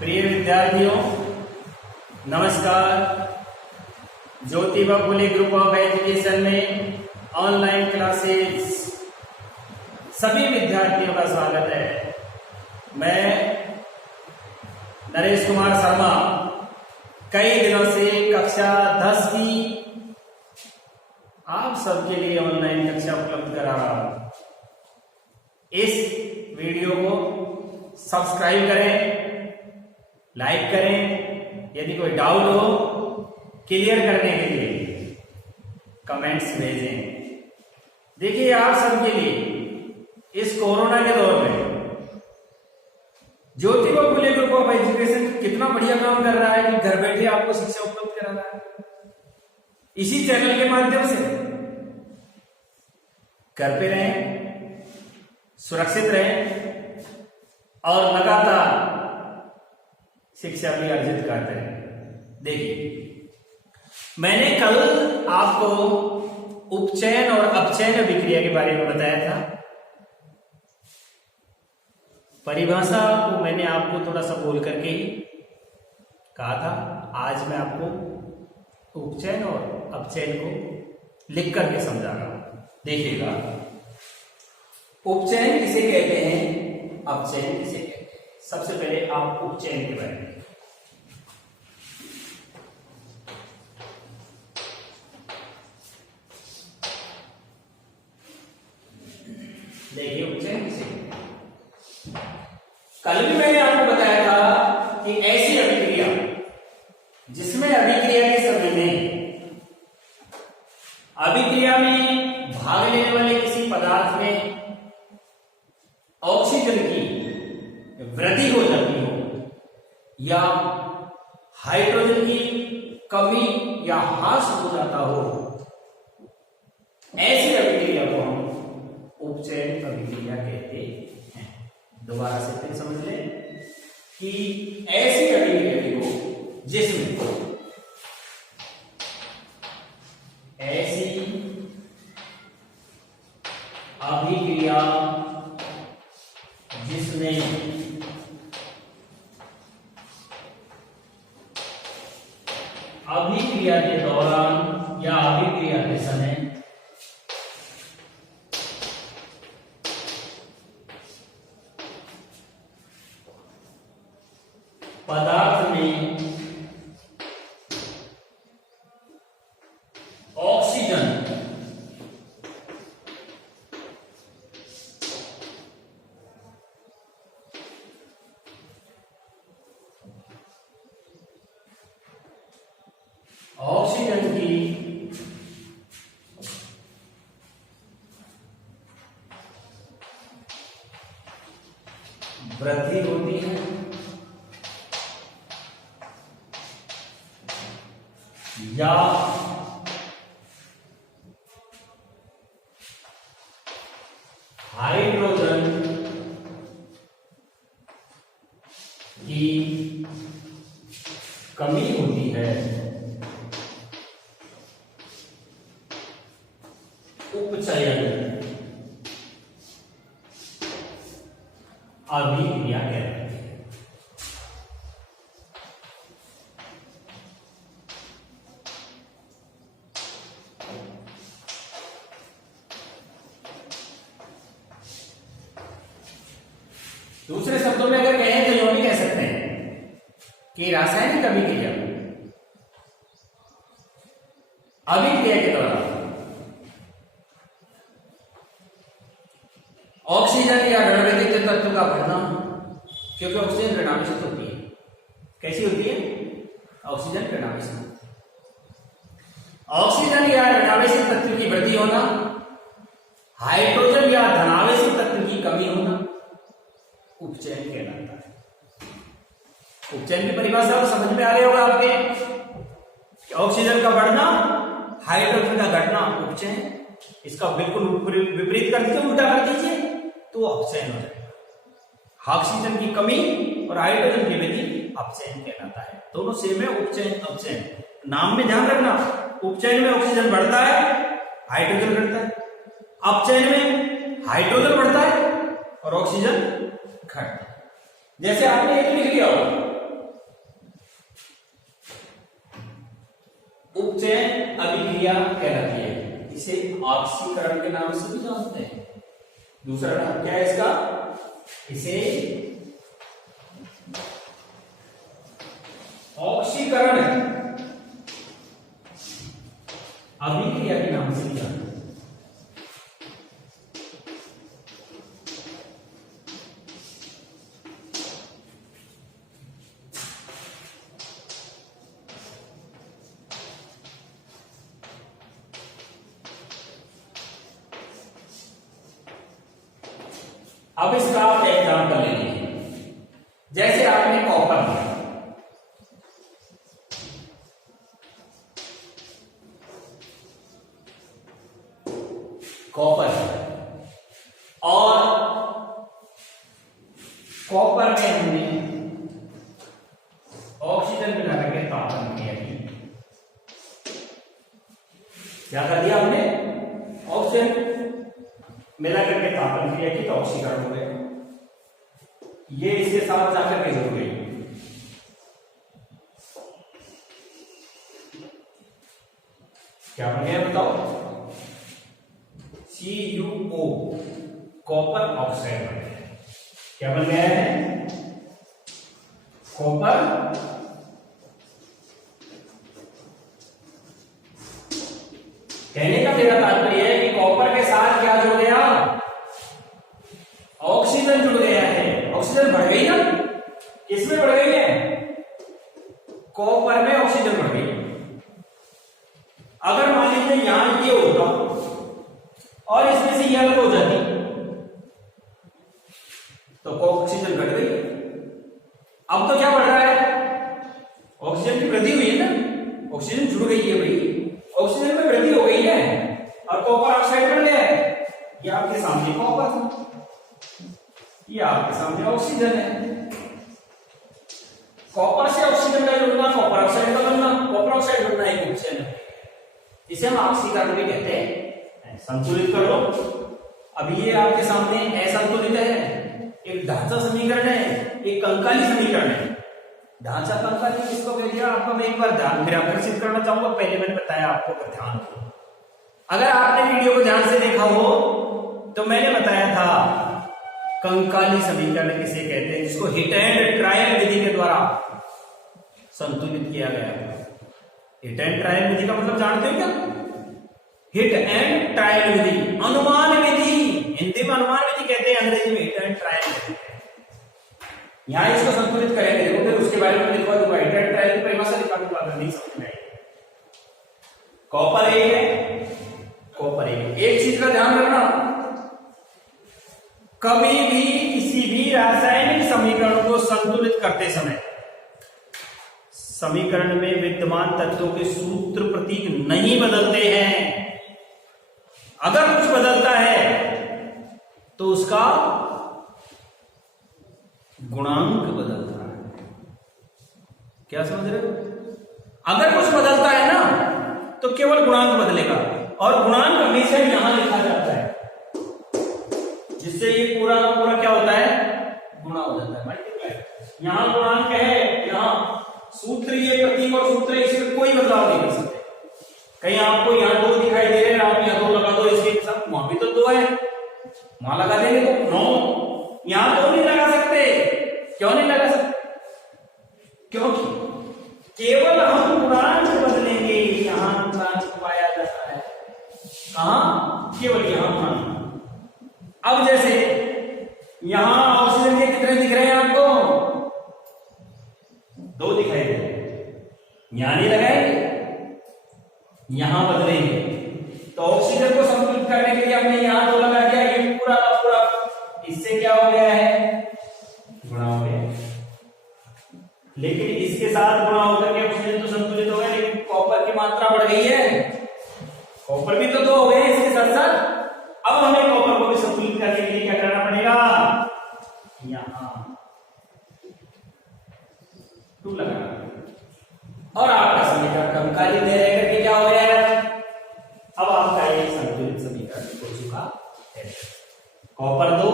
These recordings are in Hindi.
प्रिय विद्यार्थियों, नमस्कार। Jyotiba Phule group of education में ऑनलाइन क्लासेस सभी विद्यार्थियों का स्वागत है। मैं नरेश कुमार शर्मा कई दिनों से कक्षा 10 की आप सबके लिए ऑनलाइन कक्षा उपलब्ध करा रहा हूं। इस वीडियो को सब्सक्राइब करें, लाइक करें, यदि कोई डाउट हो क्लियर करने के लिए कमेंट्स भेजें। देखिए, आप सबके लिए इस कोरोना के दौर में Jyotiba Phule group of education कितना बढ़िया काम कर रहा है कि घर बैठे आपको शिक्षा उपलब्ध करा रहा है। इसी चैनल के माध्यम से घर पे रहें, सुरक्षित रहें और लगातार शिक्षा भी अर्जित करते हैं। देखिए, मैंने कल आपको उपचयन और अपचयन अभिक्रिया के बारे में बताया था। परिभाषा को मैंने आपको थोड़ा सा बोल करके ही कहा था। आज मैं आपको उपचयन और अपचयन को लिख करके समझा रहा हूं। देखिएगा, उपचयन किसे कहते हैं, अपचयन किसे कहते हैं। सबसे पहले आप उपचयन के बारे में देखिए। उपचयन किसे कहते हैं? कल भी मैंने आपको बताया था कि ऐसी अभिक्रिया जिसमें अभिक्रिया के समय में अभिक्रिया में भाग लेने वाले किसी पदार्थ में ऑक्सीजन की वृद्धि हो जाती हो या हाइड्रोजन की कमी या ह्रास हो जाता हो, ऐसी अभिक्रिया को हम उपचयन अभिक्रिया कहते हैं। दोबारा से फिर समझ लें कि ऐसी अभिक्रिया को जिसमें ऐसी अभिक्रिया जिसमें अभिक्रिया के दौरान या अभिक्रिया के समय पदार्थ में ऑक्सीजन की वृद्धि होती है या हाइड्रोजन की कमी होती है, उपचयन अभिक्रिया कहते हैं। दूसरे शब्दों में अगर कहें तो यूं भी कह सकते हैं कि रासायनिक अभिक्रिया अभिक्रिया के दौरान ऑक्सीजन या ऋणावेशित तत्व का बढ़ना, क्योंकि ऑक्सीजन ऋणावेशित होती है। कैसी होती है? ऑक्सीजन ऋणावेशित। ऑक्सीजन या ऋणावेशित तत्व की वृद्धि होना, हाइड्रोजन या धनावेशित तत्व की कमी होना उपचयन कहलाता है। उपचयन की परिभाषा समझ में आ गई होगा आपके। ऑक्सीजन का बढ़ना, हाइड्रोजन का घटना उपचयन। इसका बिल्कुल विपरीत कर दीजिए, उल्टा कर दीजिए तो अपचयन हो जाएगा। ऑक्सीजन की कमी और हाइड्रोजन की वृद्धि अपचयन कहलाता है। दोनों सेम है, उपचयन अपचयन। नाम में ध्यान रखना, उपचयन में ऑक्सीजन बढ़ता है, हाइड्रोजन घटता है। अपचयन में हाइड्रोजन बढ़ता है और ऑक्सीजन घटता है। जैसे आपने एक लिख लिया हो उपचयन अभिक्रिया कहलाती है। इसे ऑक्सीकरण के नाम से भी जानते हैं। दूसरा नाम क्या है इसका? इसे ऑक्सीकरण अभिक्रिया के नाम से भी जानते हैं। अब इसका आप एग्जाम्पल लेंगे, जैसे आपने कॉपर लिया, कॉपर और कॉपर में हमने ऑक्सीजन मिला करके तापन किया। क्या कर दिया हमने? ऑक्सीजन मिला करके तापन क्रिया की तो ऑक्सीकरण हो गया। ये इसके साथ जाकर के जुड़ गई। क्या बन गया बताओ? CuO कॉपर ऑक्साइड बन गया। क्या बन गया है? कॉपर कहने का मेरा तात्पर्य है कि कॉपर के साथ क्या जुड़ गया? ऑक्सीजन जुड़ गया है। ऑक्सीजन बढ़ गई ना? किसमें बढ़ गई है? कॉपर में ऑक्सीजन बढ़ गई। अगर मान लीजिए यहां ये होता और इसमें से ये अलग हो जाती तो ऑक्सीजन घट गई। अब तो क्या बढ़ रहा है? ऑक्सीजन की वृद्धि हुई है ना? ऑक्सीजन जुड़ गई है भाई, ऑक्सीजन में वृद्धि हो गई है और कॉपर ऑक्साइड बन गया है। ये आपके सामने कॉपर था, ये आपके सामने ऑक्सीजन है। कॉपर से ऑक्सीजन का जुड़ना, कॉपर ऑक्साइड का बनना, कॉपर ऑक्साइड बनना एक उपचयन है। इसे हम ऑक्सीकरण भी कहते हैं। संतुलित कर लो। अब ये आपके सामने असंतुलित है। एक ढांचा समीकरण है, एक कंकाली समीकरण है। ढांचा कंकाली किसको कह दिया? आपको मैं एक बार ध्यान फिर आकर्षित करना चाहूंगा। पहले मैंने बताया आपको पर ध्यान दो। अगर आपने वीडियो को ध्यान से देखा हो तो मैंने बताया था कंकाली समीकरण किसे कहते हैं, जिसको हिट एंड ट्रायल विधि के द्वारा संतुलित किया गया। हिट एंड ट्रायल विधि का मतलब जानते हो क्या? हिट एंड ट्रायल विधि, अनुमान विधि। हिंदी में अनुमान विधि कहते हैं, अंग्रेजी में हिट एंड ट्रायल विधि। यहां इसको संतुलित करेंगे, देखो फिर उसके बारे में लिखवा दूंगा। हिट एंड ट्रायल की परिभाषा लिखा दूंगा अगर नहीं समझ में आएगी। कॉपर एक है, कॉपर एक चीज का ध्यान रखना, कभी भी किसी भी रासायनिक समीकरण को संतुलित करते समय समीकरण में विद्यमान तत्वों के सूत्र प्रतीक नहीं बदलते हैं। अगर कुछ बदलता है तो उसका गुणांक बदलता है। क्या समझ रहे हो? अगर कुछ बदलता है ना तो केवल गुणांक बदलेगा, और गुणांक हमेशा यहां लिखा जाता है, जिससे ये पूरा का पूरा क्या होता है? गुणा हो जाता है, मल्टीप्लाई। यहां गुणांक है, यहां सूत्र, ये प्रतीक और सूत्र, इसमें कोई बदलाव नहीं कर सकते। कहीं आपको यहां 2 दिखाई दे रहे हैं, आप यहां 2 लगा दो, इसके साथ वहां भी तो 2 है, वहां लगा देंगे तो 9। यहां 2 नहीं लगा सकते। क्यों नहीं लगा सकते? क्योंकि केवल हम गुणांक बदलेंगे। यहां गुणांक पाया जाता है, कहां? केवल यहां गुणांक। अब जैसे यहां ऑक्सीजन के कितने दिख रहे हैं आपको? 2 दिखाई दे रहे हैं। यहां नहीं लगाएंगे, यहां बदलेंगे। तो ऑक्सीजन को संतुलित करने के लिए हमने यहां 2 लगा दिया, ये पूरा का पूरा इससे क्या हो गया है? गुणा हो गया। लेकिन इसके साथ गुणा होकर के ऑक्सीजन तो संतुलित हो गया, लेकिन कॉपर की मात्रा बढ़ गई है। कॉपर भी तो 2 हो गए इसके साथ साथ। अब हमें कॉपर को भी संतुलित करने के लिए क्या करना पड़ेगा? यहां 2 लगाना। और आपका समीकरण कंकाली में रह करके क्या हो गया? अब आपका ये संतुलित समीकरण हो चुका है। कॉपर 2,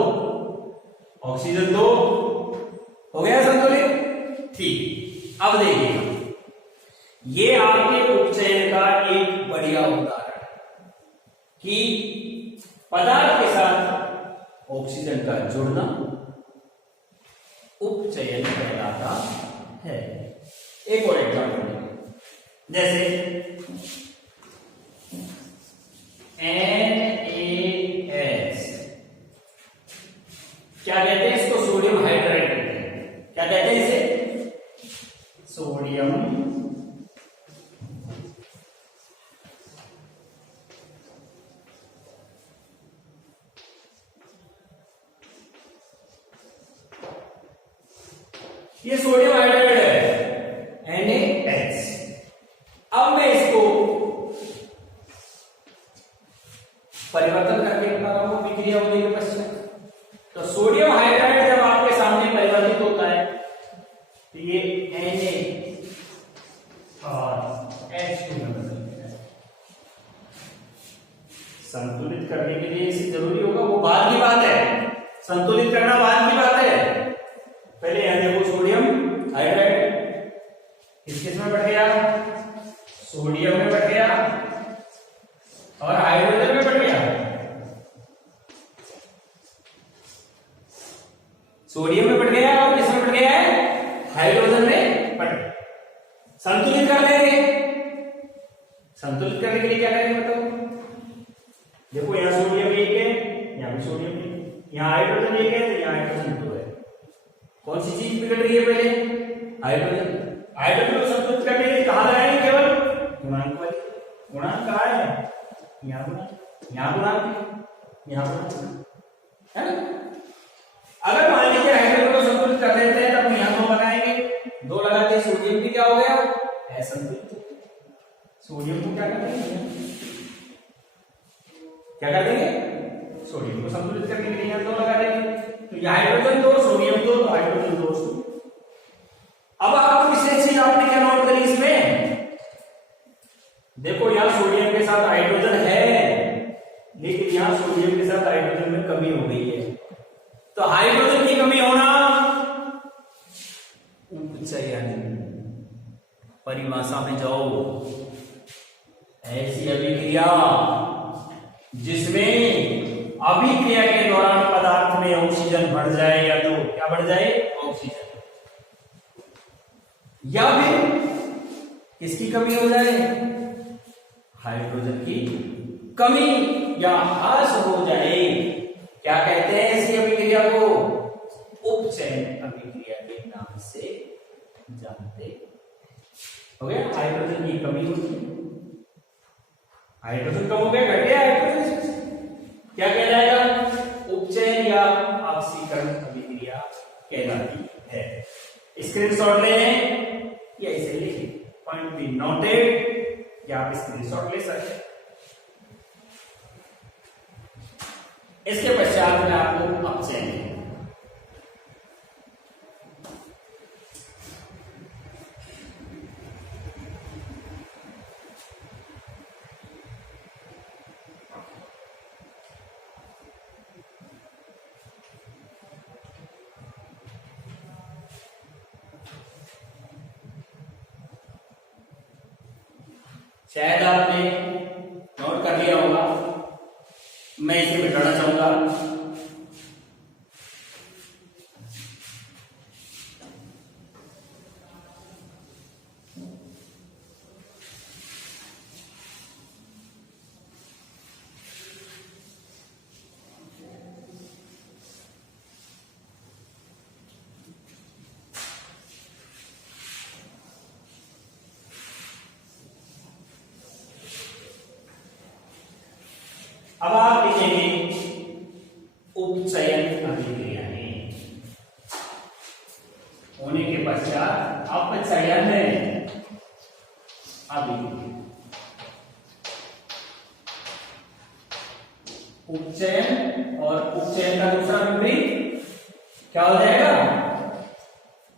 ऑक्सीजन 2 हो गया संतुलित। ठीक, अब देखिए ये आपके उपचयन का एक बढ़िया उदाहरण है कि पदार्थ के साथ ऑक्सीजन का जुड़ना उपचयन कहलाता है। एक और एग्जाम्पल जैसे NaS, क्या कहते हैं इसको? सोडियम हाइड्राइड कहते हैं। क्या कहते हैं इसे? सोडियम ये सोडियम हाइड्राइड है NaS। अब मैं इसको परिवर्तन करके बता रहा हूं विक्रिया होने के पश्चात। तो सोडियम हाइड्राइड जब आपके सामने परिवर्तित होता है तो ये Na और H2 में बदल जाता है। संतुलित करने के लिए इसे जरूरी होगा, वो बाद की बात है, संतुलित करना बाद की बात है। पहले यहां देखो सोडियम हाइड्राइड किसमें बढ़ गया? सोडियम में बढ़ गया और हाइड्रोजन में बढ़ गया। सोडियम में बढ़ गया और किसमें बढ़ गया है? हाइड्रोजन में बढ़ गया। संतुलित कर देंगे। संतुलित करने के लिए क्या करेंगे बताओ? देखो यहां सोडियम एक है, यहां भी सोडियम एक, यहां हाइड्रोजन एक है तो यहां हाइड्रोजन दो है। कौन सी चीज बिगड़ रही है? पहले हाइड्रोजन। हाइड्रोजन को संतुलित करने के लिए कहां लगाएंगे? केवल गुणांक वाली। गुणांक कहां है? यहां गुणांक, यहां गुणांक, यहां गुणांक है ना। अगर मान लीजिए हाइड्रोजन को संतुलित कर देते हैं तब यहां दो लगाएंगे, दो लगाते सोडियम भी क्या हो गया? असंतुलित। सोडियम को क्या कर देंगे? क्या कर देंगे? सोडियम को संतुलित करने के लिए यहां दो लगा देंगे। तो ये हाइड्रोजन दो, सोडियम दो, तो हाइड्रोजन दो। अब आपको विशेष चीज आपने क्या नोट करी इसमें? देखो यहां सोडियम के साथ हाइड्रोजन है, लेकिन यहां सोडियम के साथ हाइड्रोजन में कमी हो गई है। तो हाइड्रोजन की कमी होना उपचयन। परिभाषा में जाओ, ऐसी अभिक्रिया जिसमें अभिक्रिया के दौरान पदार्थ में ऑक्सीजन बढ़ जाए, या तो क्या बढ़ जाए? ऑक्सीजन, या फिर किसकी कमी हो जाए? हाइड्रोजन की कमी या ह्रास हो जाए। क्या कहते हैं इसी अभिक्रिया को? उपचयन अभिक्रिया के नाम से जानते। हो गया? हाइड्रोजन की कमी होती है, हाइड्रोजन कम हो गया, घट गया हाइड्रोजन, क्या कहलाएगा? उपचयन या ऑक्सीकरण अभिक्रिया कहलाती है। स्क्रीनशॉट ले लें या इसे लिखें, पॉइंट बी नोटेड, या आप स्क्रीनशॉट ले सकते हैं। इसके पश्चात में आपको अपचयन शायद आपने नोट कर लिया होगा, मैं इसे मिटाना चाहूंगा। अब आप लिखेंगे उपचयन अभिक्रियाएं होने के पश्चात अपचयन अभिक्रिया। उपचयन और उपचयन का दूसरा विपरीत क्या हो जाएगा?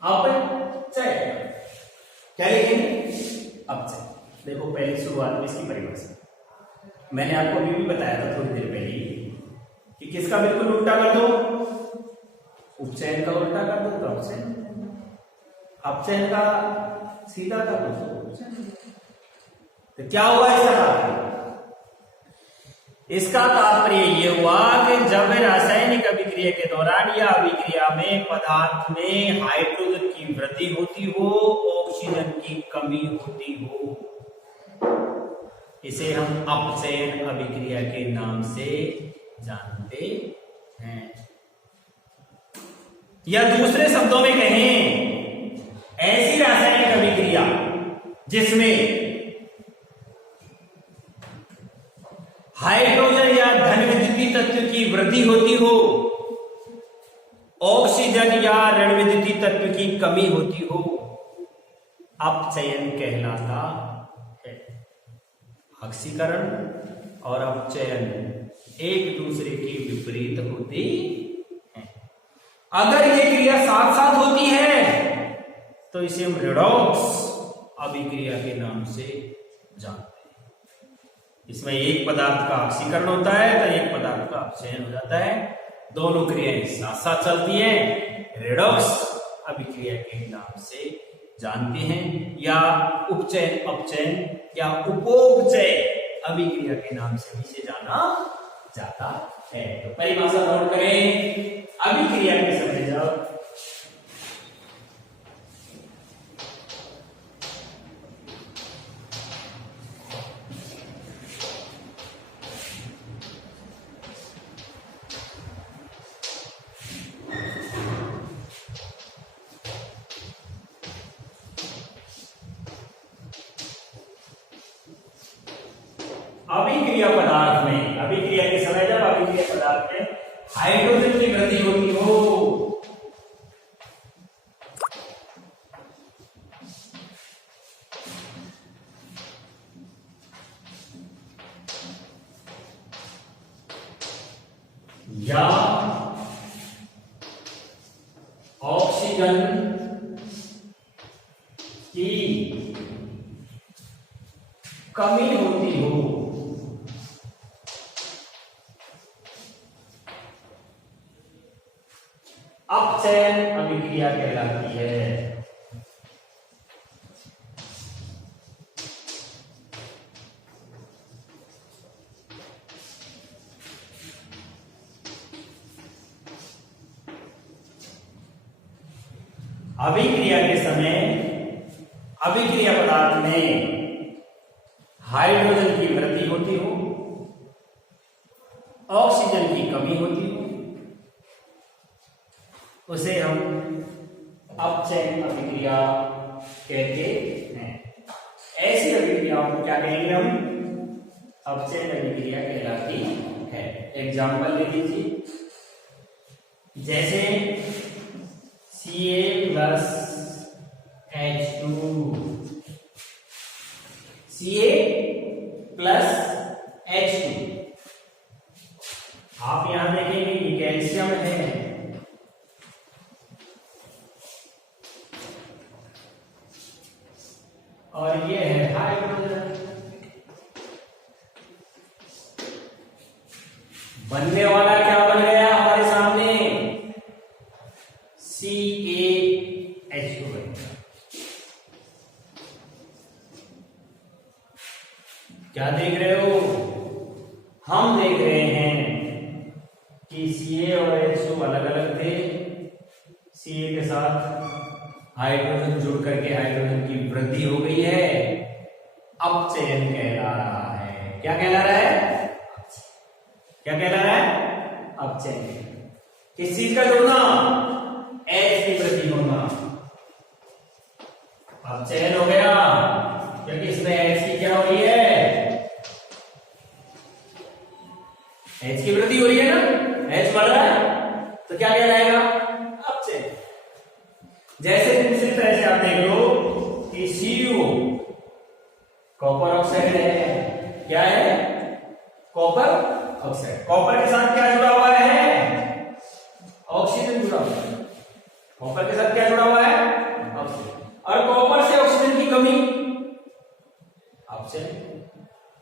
अपचयन। क्या लिखेंगे? अपचयन। देखो पहले शुरुआत में इसकी परिभाषा मैंने आपको अभी भी बताया था थोड़ी देर पहले कि किसका बिल्कुल उल्टा कर दो? उपचयन का उल्टा कर दो तो अपचयन, अपचयन का सीधा कर दो तो उपचयन। तो क्या हुआ इसका तात्पर्य ये हुआ कि जब रासायनिक अभिक्रिया के दौरान या अभिक्रिया में पदार्थ में हाइड्रोजन की वृद्धि होती हो, ऑक्सीजन की कमी होती हो, इसे हम अपचयन अभिक्रिया के नाम से जानते हैं। या दूसरे शब्दों में कहें, ऐसी रासायनिक अभिक्रिया जिसमें हाइड्रोजन या धन विद्युतीय तत्व की वृद्धि होती हो, ऑक्सीजन या ऋण विद्युतीय तत्व की कमी होती हो, अपचयन कहलाता है। ऑक्सीकरण और अपचयन एक दूसरे के विपरीत होती है। अगर ये क्रिया साथ साथ होती है तो इसे हम रिडॉक्स अभिक्रिया के नाम से जानते हैं। इसमें एक पदार्थ का ऑक्सीकरण होता है तो एक पदार्थ का अपचयन हो जाता है। दोनों क्रियाएं साथ साथ चलती हैं, रिडॉक्स अभिक्रिया के नाम से जानते हैं, या उपचयन अपचयन या उपोपचय अभिक्रिया के नाम से भी इसे जाना जाता है। तो परिभाषा नोट करें, अभिक्रिया के समय जब अभिक्रिया पदार्थ में, अभिक्रिया के समय जब अभिक्रिया पदार्थ में हाइड्रोजन की वृद्धि होती हो, या ऑक्सीजन की कमी होती हो, अपचयन अभिक्रिया कहलाती है। अभिक्रिया के समय अभिक्रिया पदार्थ में हाइड्रोजन की वृद्धि होती हो, ऑक्सीजन की कमी होती हो, उसे हम अपचयन अभिक्रिया कहते हैं। ऐसी अभिक्रियाओं को क्या कहेंगे हम? अपचयन अभिक्रिया कहलाती है। एग्जाम्पल ले लीजिए, जैसे Ca plus H2, Ca plus H2। आप यहां देखेंगे ये कैल्शियम है, और ये है हाइड्रोजन। बनने वाला क्या बन गया हमारे सामने? CaH2 बन गया। क्या देख रहे हो? हम देख रहे हैं कि Ca और H2 अलग अलग थे, Ca के साथ हाइड्रोजन जुड़ करके हाइड्रोजन की वृद्धि हो गई है, अपचयन कहला रहा है। क्या कहला रहा है? क्या कहला रहा है? अपचयन। किस चीज का जुड़ना? H की वृद्धि होना, अपचयन हो गया, क्योंकि इसमें H की क्या हो रही है? H की वृद्धि हो रही है ना, H बढ़ रहा है, तो क्या कहलाएगा? अपचयन। जैसे दूसरी तरह से आप देख लो कि Cu कॉपर ऑक्साइड है। क्या है? Copper oxide. कॉपर के साथ क्या जुड़ा हुआ है? ऑक्सीजन जुड़ा हुआ है। कॉपर के साथ क्या जुड़ा हुआ है? ऑक्सीजन। और कॉपर से ऑक्सीजन की कमी, अपचयन।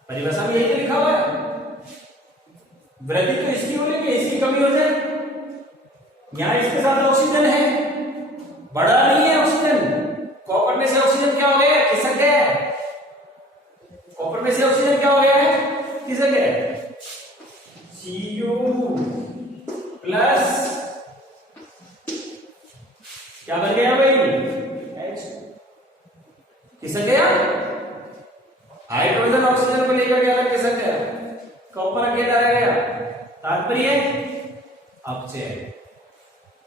परिभाषा में यही तो लिखा हुआ है। वृद्धि तो इसकी हो रही है, इसकी कमी हो जाए। यहां इसके साथ ऑक्सीजन है, बड़ा नहीं है ऑक्सीजन। कॉपर में से ऑक्सीजन क्या हो गया? खिसक गया। कॉपर H खिसक गया, हाइड्रोजन ऑक्सीजन को लेकर के अलग खिसक गया, कॉपर अकेला रह गया। तात्पर्य अपचय,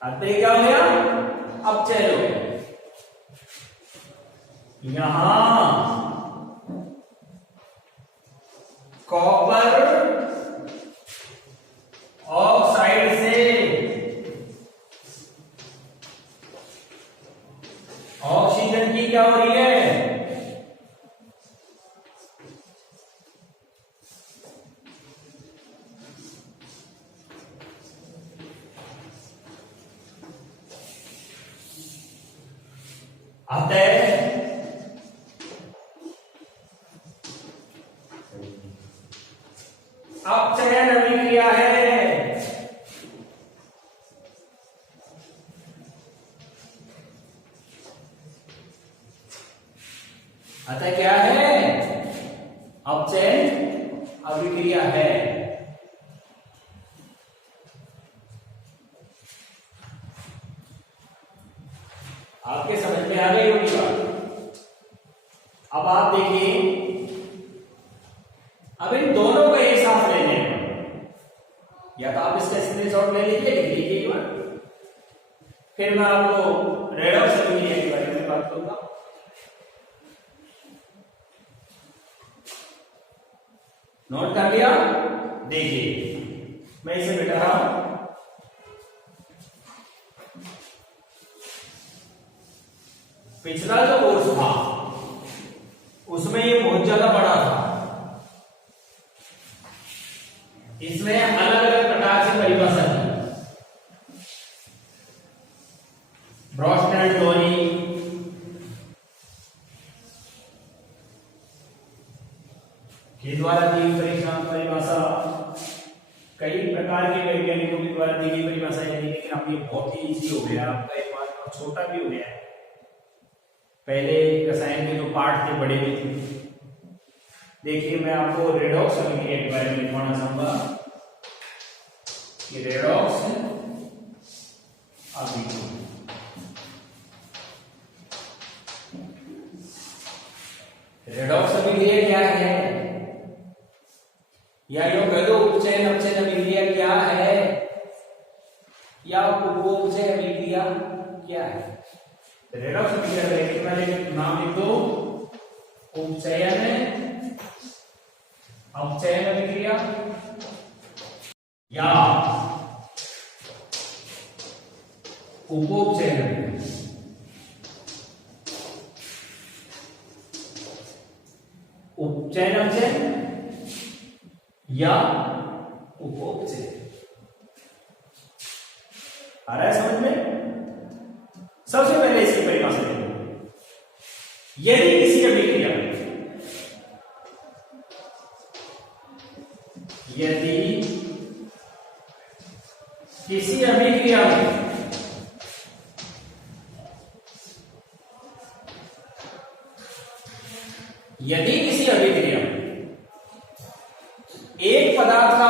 तात्पर्य क्या हो गया? अपचय हो गया। यहां कॉपर ऑक्साइड से ऑक्सीजन की क्या हो रही है? अतः अपचयन अभिक्रिया है। अतः क्या है? अपचयन अभिक्रिया है। आपके समझ में आ गई होगी बात। अब आप देखिए, अब इन दोनों को एक साथ लेने हैं, या तो आप इसका स्क्रीनशॉट ले लीजिए, लिख लीजिए एक बार, फिर मैं आपको रेडॉक्स अभिक्रिया के बारे में बात करूंगा। नोट कर लिया? देखिए मैं इसे मिटा रहा हूं। पिछला जो कोर्स था उसमें ये बहुत ज्यादा बड़ा था, इसमें अलग अलग प्रकार से परिभाषा थी। ब्रोस्टन टोनी के द्वारा दी गई परिभाषा, कई प्रकार के वैज्ञानिकों के द्वारा दी गई परिभाषा है, लेकिन अब ये बहुत ही इजी हो गया, आपका एक बार छोटा भी हो गया है। पहले रसायन के जो पार्ट थे बड़े भी थे। देखिए मैं आपको रेडॉक्स अभिक्रिया के बारे में लिखवाना चाहूंगा कि रेडॉक्स अभिक्रिया, रेडॉक्स अभिक्रिया क्या है, या यूं कह दो उपचयन अपचयन अभिक्रिया क्या है, या उपचय अभिक्रिया क्या है। रेडॉक्स अभिक्रिया का नाम लिख दो, उपचयन अपचयन अभिक्रिया या उपोपचयन अभिक्रिया। उपचयन अपचयन या उपोपचय। आ रहा है समझ में? सबसे पहले इसकी परिभाषा देखो। यदि किसी अभिक्रिया में, यदि किसी अभिक्रिया में यदि किसी अभिक्रिया में एक पदार्थ का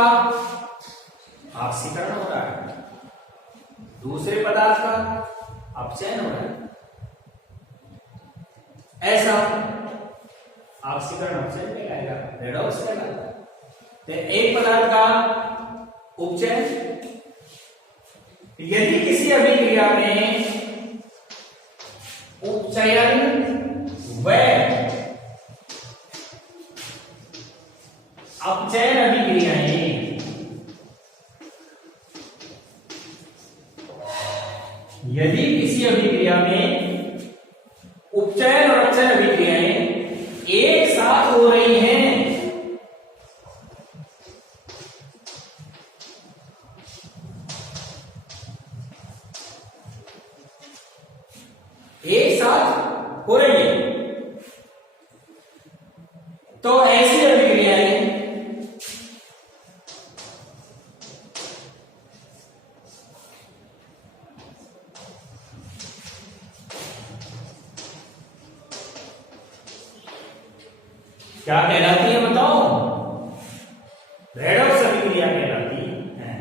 ऑक्सीकरण हो रहा है, दूसरे पदार्थ का अपचयन हो रहा है, ऐसा ऑक्सीकरण अपचयन कहलाएगा, रेडॉक्स कहलाता है। तो एक पदार्थ का उपचयन, यदि किसी अभिक्रिया में उपचयन व अपचयन अभिक्रियाएं यदि किसी अभिक्रिया में उपचयन और अपचयन अभिक्रियाएं एक साथ हो रही हैं, एक साथ हो रही है, तो ऐसी अभिक्रियाएं क्या कहलाती है बताओ? रेडॉक्स अभिक्रिया कहलाती है।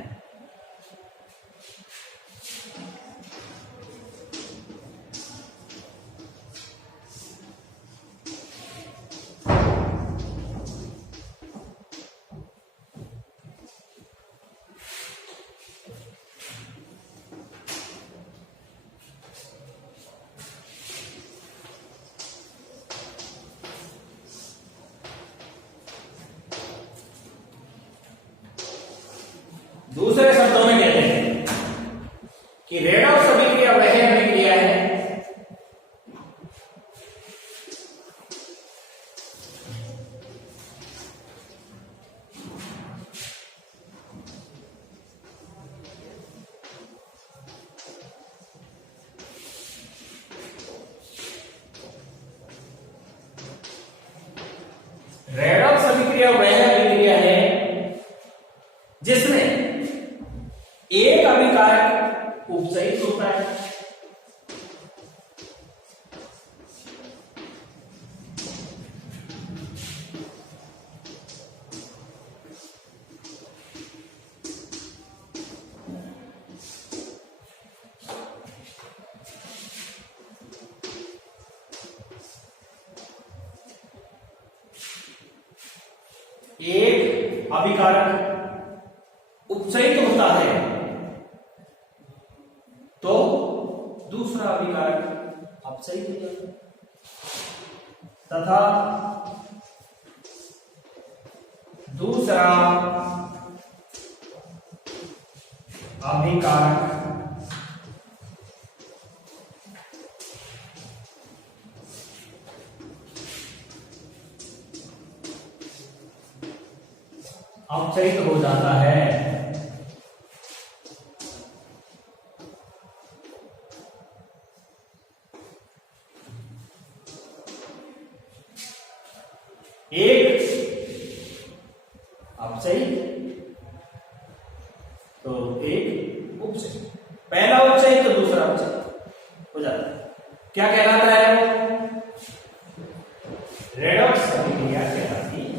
दूसरे शब्दों में कहते हैं कि रेडॉक्स अभिक्रिया वह अभिक्रिया है रेडॉक्स अभिक्रिया वह अभिक्रिया है जिसमें एक अभिकारक उपचयित होता है एक अभिकारक उपचयित होता है तो दूसरा अभिकारक अपचयित हो जाता है तथा दूसरा अभिकारक अपचयित हो जाता है। एक अपचयित तो एक उपचयित, पहला उपचयित तो दूसरा उपचयित हो जाता है। क्या कहलाता है? रेडॉक्स अभिक्रिया कहलाती है।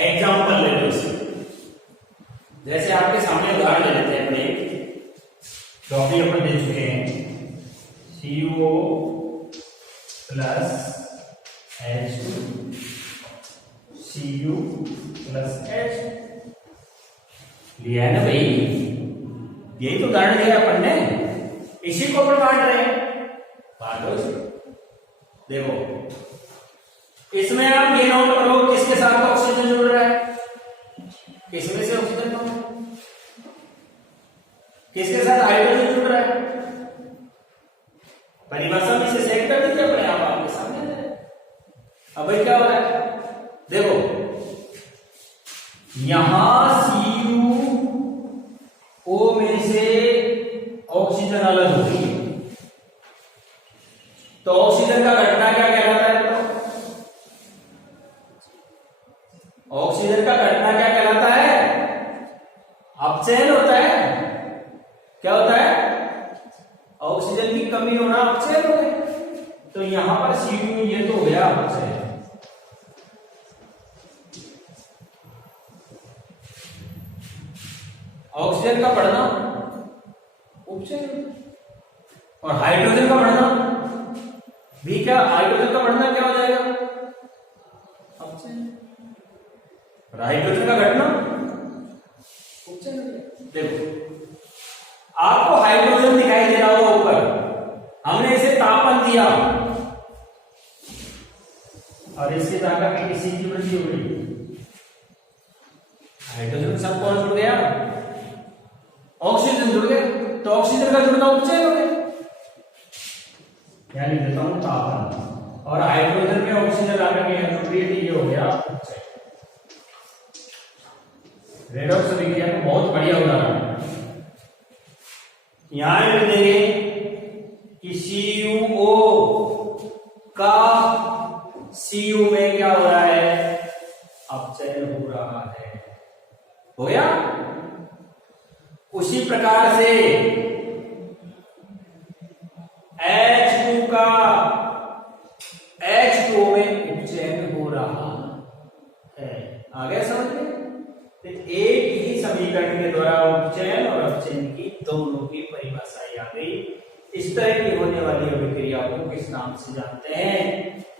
एग्जाम्पल ले लो इसके, जैसे आपके सामने उदाहरण ले लेते हैं अपने, टॉपिक अपन दे चुके हैं CO plus H2 Cu plus H लिया है ना भाई, यही तो उदाहरण दिया अपन ने, इसी को अपन बांट रहे हैं, बांटो इसे। देखो इसमें आप ये नोट करो किसके साथ ऑक्सीजन जुड़ रहा है, किसमें से ऑक्सीजन कौन, किसके साथ हाइड्रोजन जुड़ रहा है, परिभाषा में से सेट कर दीजिए अपने आप आपके सामने। अब भाई क्या हो रहा है, देखो यहां CuO में से ऑक्सीजन अलग हो गई, तो ऑक्सीजन का घटना क्या कहलाता है? ऑक्सीजन का घटना क्या कहलाता है? अपचयन होता है। क्या होता है? ऑक्सीजन की कमी होना अपचयन हो गया। तो यहां पर Cu ये तो हो गया अपचयन। ऑक्सीजन का बढ़ना उपचयन, और हाइड्रोजन का बढ़ना भी क्या, हाइड्रोजन का बढ़ना क्या हो जाएगा? अपचयन। हाइड्रोजन का घटना उपचयन। देखो आपको हाइड्रोजन दिखाई दे रहा होगा ऊपर, हमने इसे तापमान दिया और इसके जाकर के किसी की वृद्धि हो गई, हाइड्रोजन के साथ कौन जुड़ गया? ऑक्सीजन जुड़ गया, तो ऑक्सीजन का जुड़ना उपचयन हो गया, यानी देता हूं तापमान, और हाइड्रोजन में ऑक्सीजन आकर के यहां जुड़ गई, ये हो गया उपचयन। रेडॉक्स अभिक्रिया का बहुत बढ़िया उदाहरण है। यहां लिख देंगे कि CuO का Cu में क्या हो रहा है? अपचयन हो रहा है। हो गया? उसी प्रकार से H2 का H2O में उपचयन हो रहा है। आ गया समझ में? एक ही समीकरण के द्वारा उपचयन और अपचयन की दोनों की परिभाषा आ गई। इस तरह की होने वाली अभिक्रिया को किस नाम से जानते हैं?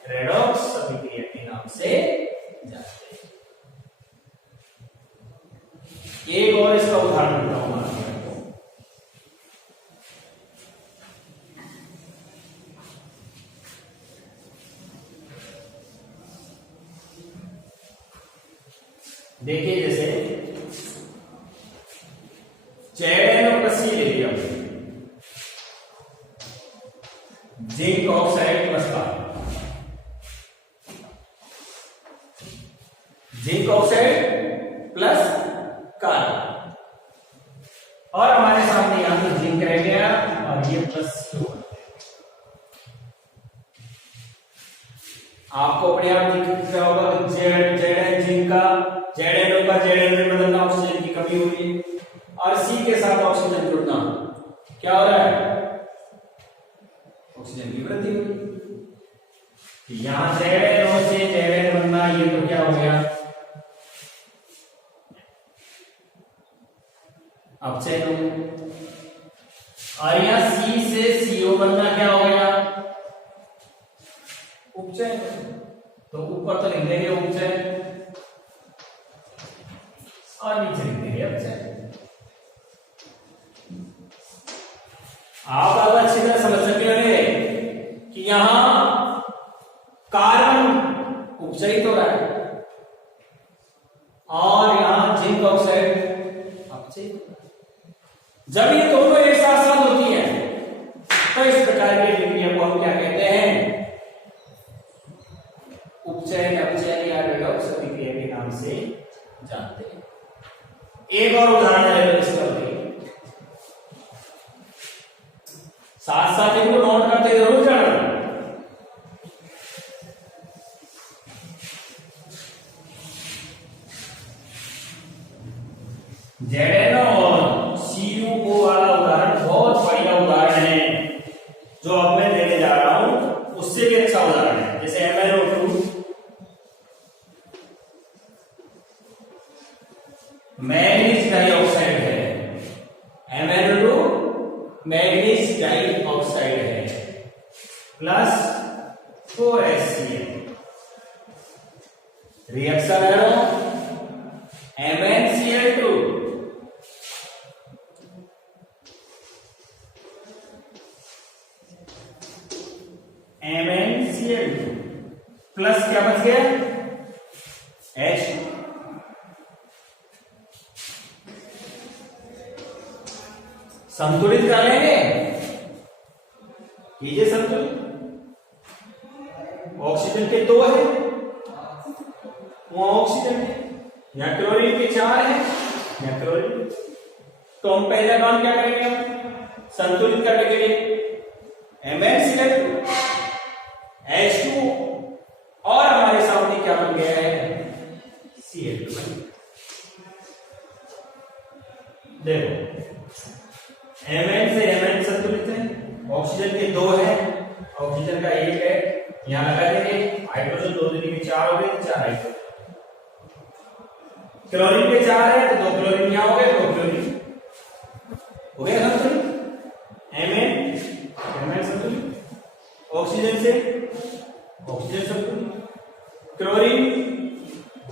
रेडॉक्स अभिक्रिया के नाम से जानते हैं। एक और इसका उदाहरण देता हूं आपको। देखिए जैसे ZnO+ ले लिया zinc oxide plus carbon, zinc oxide plus carbon, और हमारे सामने यहां पर जिंक रह गया और ये प्लस 2। आपको अपने आप दिख रहा होगा Zn जिंक का ZnO का Zn में बदलना, ऑक्सीजन की कमी हुई है, और C के साथ ऑक्सीजन जुड़ना, क्या हो रहा है? ऑक्सीजन की वृद्धि हुई। यहां ZnO से Zn बनना, ये तो क्या हो गया? अपचयन हो गया। और यहां C से CO बनना क्या हो गया? उपचयन। तो ऊपर तो लिख देंगे उपचयन और नीचे लिख देंगे अपचयन। आप अब अच्छी तरह समझ सके होंगे कि यहां कार्बन उपचयित हो रहा है और यहां जिंक ऑक्साइड अपचयित हो रहा है। जब ये दोनों एक साथ साथ होती है तो इस प्रकार की अभिक्रिया को हम क्या कहते हैं? उपचयन, अपचयन या रेडॉक्स अभिक्रिया के नाम से जानते हैं। एक और उदाहरण है इसका, साथ साथ इनको नोट करते जरूर जाना। ZnO और CuO वाला उदाहरण बहुत बढ़िया उदाहरण है, जो अब मैं देने जा रहा हूं उससे भी अच्छा उदाहरण है। जैसे MnO2 मैग्नीज डाइऑक्साइड है, MnO2 मैग्नीज डाइऑक्साइड है प्लस 4HCl, रिएक्शन है MnCl2 प्लस क्या बच गया? H। संतुलित कर लेंगे, कीजिए संतुलित। ऑक्सीजन के 2 है, वहां ऑक्सीजन है, यहां क्लोरीन के 4 है, यहां क्लोरीन। तो हम पहला काम क्या करेंगे? संतुलित करने के लिए MnCl2 H2 और हमारे सामने क्या बन गया है? Cl2। देखो Mn से Mn संतुलित है, ऑक्सीजन के 2 है, ऑक्सीजन का 1 है, यहां लगा देंगे हाइड्रोजन 2 दूनी के 4 हो गए, 4 हाइड्रोजन। क्लोरीन के 4 है तो 2 क्लोरीन यहां हो गए, 2 क्लोरीन हो गया संतुलित। Mn संतुलित, ऑक्सीजन से ऑक्सीजन संतुलित, क्लोरीन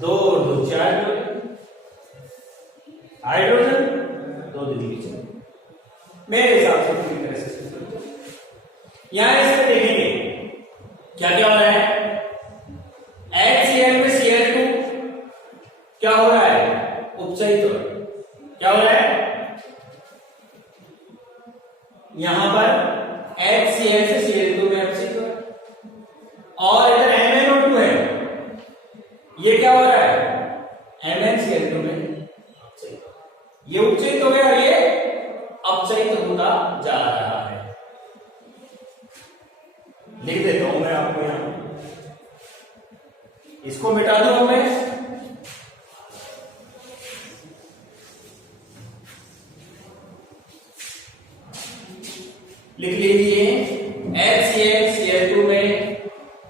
2 2 4 क्लोरीन, हाइड्रोजन 2 दूनी के 4। मेरे हिसाब से पूरी तरह से संतुलित। यहां इसमें देखेंगे क्या क्या हो रहा है? HCl में Cl2 क्या हो रहा है? उपचयित हो रहा है। क्या हो रहा है? यहां पर HCl से Cl2 में अपचयित हो रहा है, और इधर MnO2 है, ये क्या हो रहा है? MnCl2 में अपचयित। ये उपचयित हो गया, ये अपचयित होता जा रहा है। लिख देता हूं मैं आपको यहां, इसको मिटा दूं मैं। लिख लीजिए HCl Cl2 में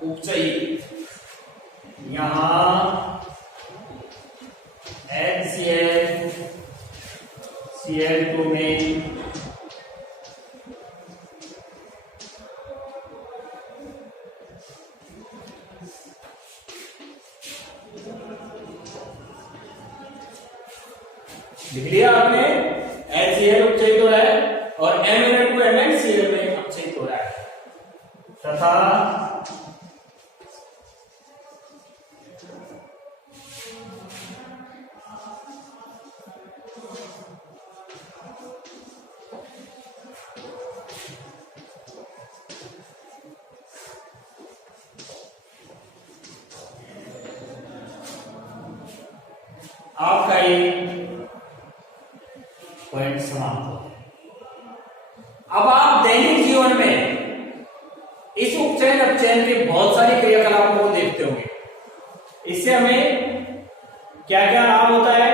उपचयित, यहां HCl Cl2 में लिख लिया आपने, HCl उपचयित हो रहा है और MnO2 में अपचयित हो रहा है तथा आपका ये पॉइंट समाप्त हो गया। अब आप दैनिक जीवन में इस उपचयन अपचयन के बहुत सारे क्रियाकलापों को देखते होंगे। इससे हमें क्या क्या लाभ होता है,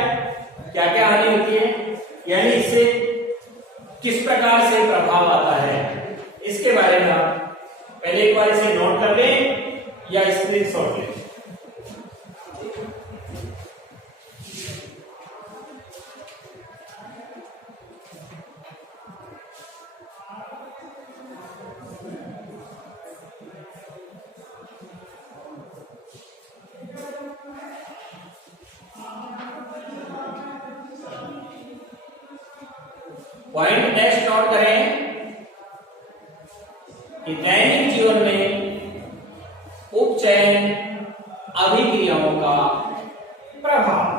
क्या क्या हानि होती है, यानी इससे किस प्रकार से प्रभाव आता है, इसके बारे में आप पहले एक बार इसे नोट कर लें या स्क्रीनशॉट लें। पॉइंट नेक्स्ट नोट करें कि दैनिक जीवन में उपचयन अभिक्रियाओं का प्रभाव।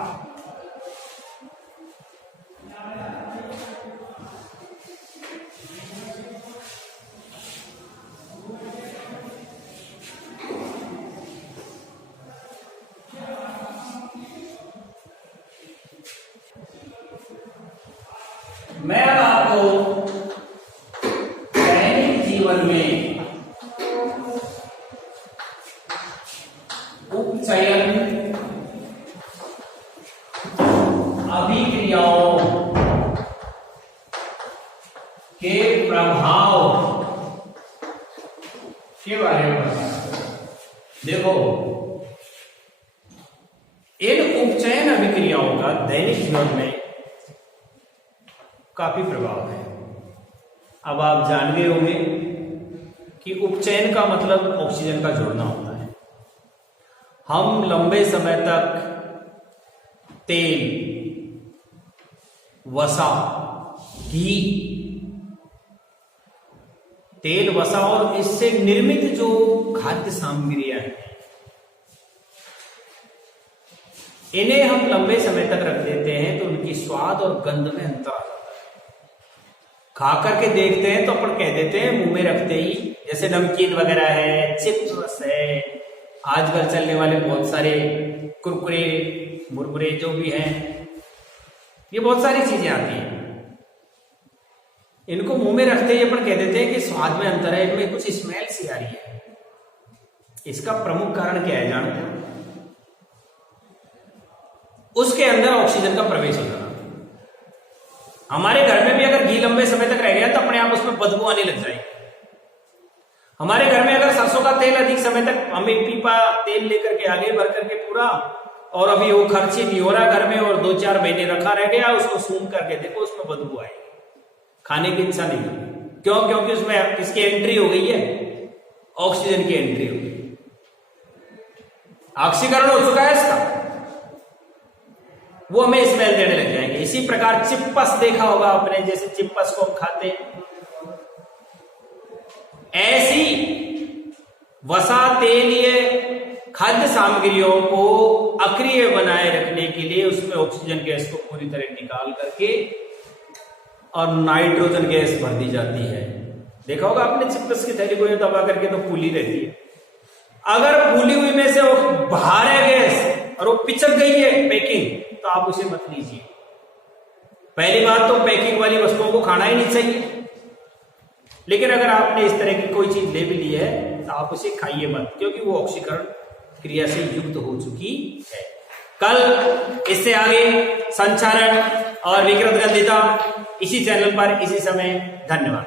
मैं अब आपको दैनिक जीवन में उपचयन अभिक्रियाओं के प्रभाव के बारे में बताऊं। देखो, इन उपचयन अभिक्रियाओं का दैनिक जीवन में काफी प्रभाव है। अब आप जान गए होंगे कि उपचयन का मतलब ऑक्सीजन का जुड़ना होता है। हम लंबे समय तक तेल, वसा, घी, तेल, वसा और इससे निर्मित जो खाद्य सामग्रियां हैं, इन्हें हम लंबे समय तक रख देते हैं तो उनकी स्वाद और गंध में अंतर आ जाता है। खा करके देखते हैं तो अपन कह देते हैं मुंह में रखते ही, जैसे नमकीन वगैरह है, चिप्स है, आजकल चलने वाले बहुत सारे कुरकुरे, मुरमुरे जो भी हैं, ये बहुत सारी चीजें आती हैं। इनको मुंह में रखते ही अपन कह देते हैं कि स्वाद में अंतर है, इनमें कुछ स्मेल सी आ रही है। इसका प्रमुख कारण क्या है जानते हैं? उसके अंदर ऑक्सीजन का प्रवेश हो जाना। हमारे घर में भी अगर घी लंबे समय तक रह गया तो अपने आप उसमें बदबू आने लग जाएगी। हमारे घर में अगर सरसों का तेल अधिक समय तक, हम एक पीपा तेल लेकर के आगे भर करके पूरा, और अभी वो खर्ची नहीं हो रहा घर में और 2-4 महीने रखा रह गया, उसको सूंघ करके देखो उसमें बदबू आएगी, खाने की इच्छा नहीं होगी। क्यों? क्योंकि उसमें इसकी एंट्री हो गई है, ऑक्सीजन की एंट्री हो गई, ऑक्सीकरण हो चुका है इसका, वो हमें स्मेल देने लग जाएंगे। इसी प्रकार चिप्पस देखा होगा आपने, जैसे चिप्पस को हम खाते हैं, ऐसी वसा, तेलीय खाद्य सामग्रियों को अक्रिय बनाए रखने के लिए उसमें ऑक्सीजन गैस को पूरी तरह निकाल करके और नाइट्रोजन गैस भर दी जाती है। देखा होगा आपने चिप्स की थैली को दबा करके तो फूली रहती है। अगर फूली हुई में से वो बाहर है गैस और वो पिचक गई है पैकिंग, तो आप उसे मत लीजिए। पहली बात तो पैकिंग वाली वस्तुओं को खाना ही नहीं चाहिए, लेकिन अगर आपने इस तरह की कोई चीज ले भी ली है तो आप उसे खाइए मत, क्योंकि वो ऑक्सीकरण क्रिया से युक्त हो चुकी है। कल इससे आगे संचारण और विकृत गंधिता इसी चैनल पर इसी समय। धन्यवाद।